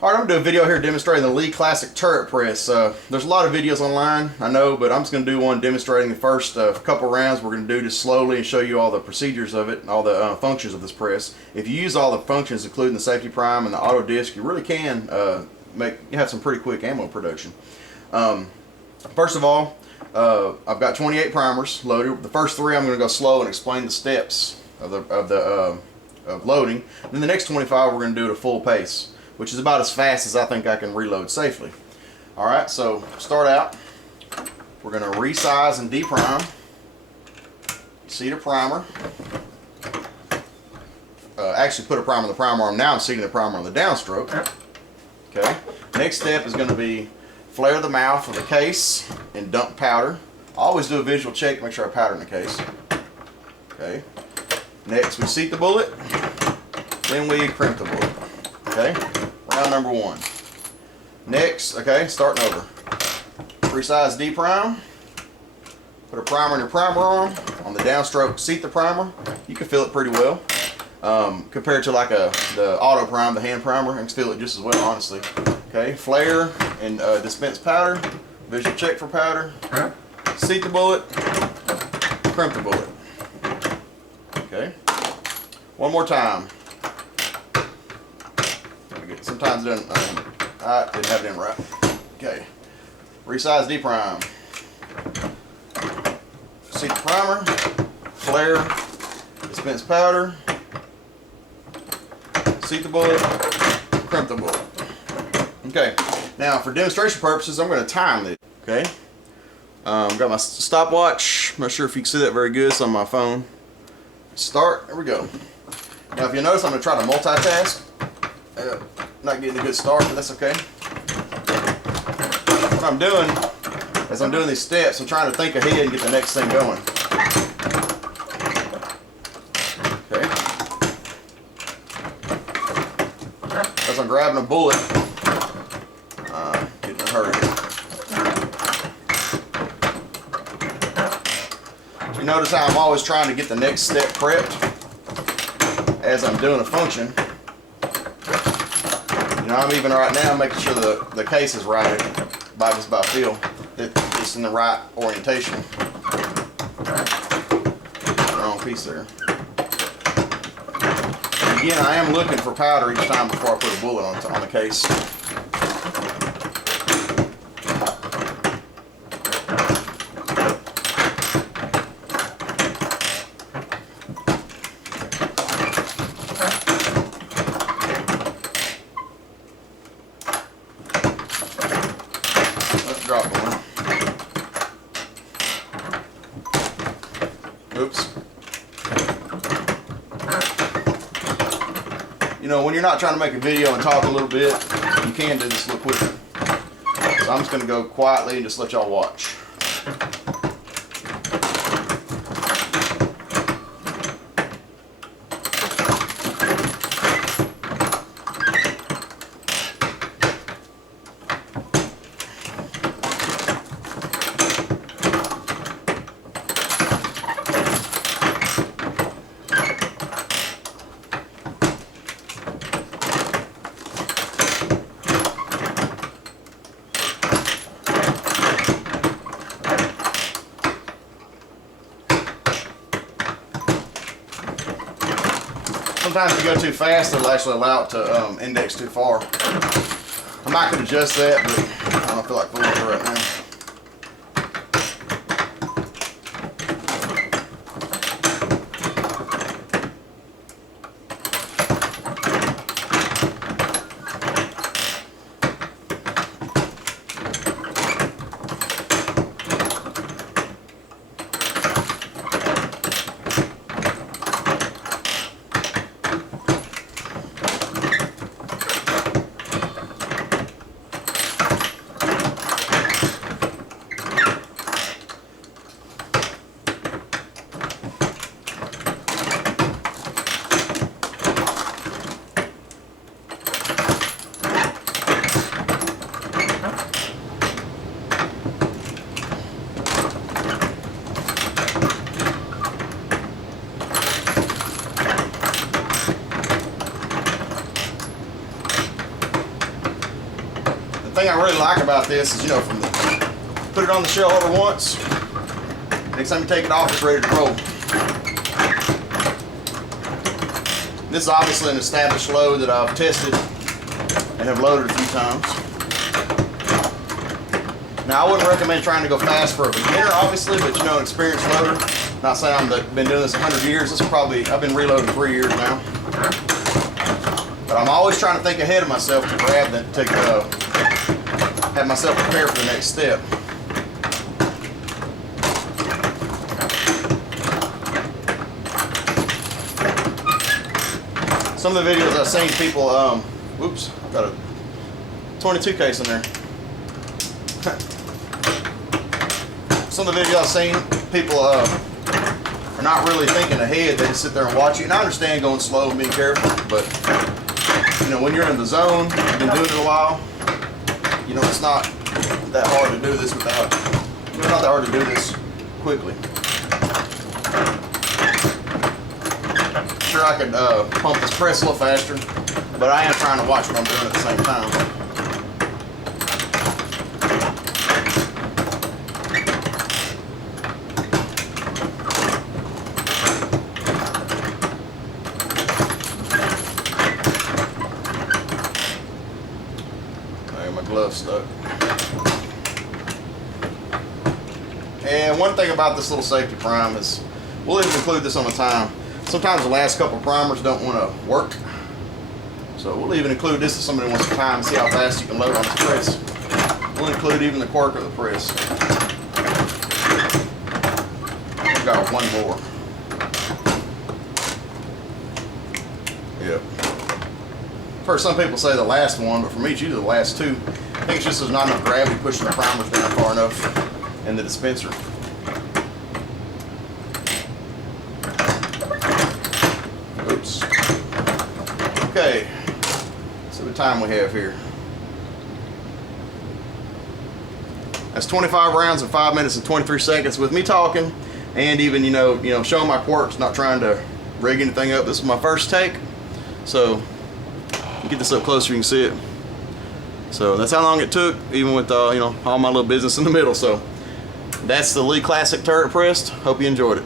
Alright, I'm going to do a video here demonstrating the Lee Classic Turret Press. There's a lot of videos online, I know, but I'm just going to do one demonstrating the first couple rounds. We're going to do just slowly and show you all the procedures of it and all the functions of this press. If you use all the functions, including the safety prime and the auto disc, you really can have some pretty quick ammo production. First of all, I've got 28 primers loaded. The first 3 I'm going to go slow and explain the steps of loading. Then the next 25 we're going to do at a full pace, which is about as fast as I think I can reload safely. Alright, so start out. We're going to resize and deprime. Seat a primer. Actually put a primer on the primer arm. Now I'm seating the primer on the downstroke. Okay. Next step is going to be flare the mouth of the case and dump powder. I always do a visual check to make sure I powder in the case. Okay. Next we seat the bullet. Then we crimp the bullet. Okay. Round number 1. Next, okay, starting over. Resize D-prime. Put a primer in your primer arm. On the downstroke, seat the primer. You can feel it pretty well. Compared to like the auto prime, the hand primer, I can feel it just as well, honestly. Okay, flare and dispense powder. Visual check for powder. Seat the bullet. Crimp the bullet. Okay. One more time. Sometimes it doesn't, I didn't have it in right. Okay. Resize D-prime. Seat the primer. Flare. Dispense powder. Seat the bullet. Crimp the bullet. Okay. Now for demonstration purposes, I'm going to time this. Okay. Got my stopwatch. I'm not sure if you can see that very good. It's on my phone. Start. There we go. Now if you notice, I'm going to try to multitask. Not getting a good start, but that's okay. What I'm doing, as I'm doing these steps, I'm trying to think ahead and get the next thing going. Okay. As I'm grabbing a bullet, getting in a hurry. You notice how I'm always trying to get the next step prepped as I'm doing a function. You know, I'm even right now making sure the case is right by feel that it's in the right orientation. Wrong piece there. And again, I am looking for powder each time before I put a bullet on the case. Drop one. Oops. You know, when you're not trying to make a video and talk a little bit, you can do this a little quicker. So I'm just going to go quietly and just let y'all watch. Sometimes if you go too fast, it'll actually allow it to index too far. I might could adjust that, but I don't feel like fooling with it right now. thing I really like about this is, you know, put it on the shell holder once, next time you take it off, it's ready to roll. This is obviously an established load that I've tested and have loaded a few times. Now, I wouldn't recommend trying to go fast for a beginner, obviously, but you know, an experienced loader. Not saying I've been doing this 100 years. This is probably, I've been reloading 3 years now. But I'm always trying to think ahead of myself to grab that, have myself prepared for the next step. Some of the videos I've seen people, whoops, I've got a 22 case in there. Some of the videos I've seen, people are not really thinking ahead. They just sit there and watch it. And I understand going slow and being careful, but you know, when you're in the zone, you've been doing it a while, you know, it's not that hard to do this without, it's not that hard to do this quickly. Sure, I could pump this press a little faster, but I am trying to watch what I'm doing at the same time. My glove stuck. And one thing about this little safety prime is, we'll even include this on the time. Sometimes the last couple primers don't want to work, so we'll even include this if somebody wants to time and see how fast you can load on this press. We'll include even the quirk of the press. We've got one more. Yep. I've heard some people say the last one, but for me it's usually the last two. I think it's just there's not enough gravity pushing the primers down far enough in the dispenser. Oops. Okay. So the time we have here. That's 25 rounds in 5 minutes and 23 seconds with me talking and even, you know, showing my quirks, not trying to rig anything up. This is my first take. So get this up closer, you can see it. So that's how long it took, even with you know, all my little business in the middle. So that's the Lee Classic turret press. Hope you enjoyed it.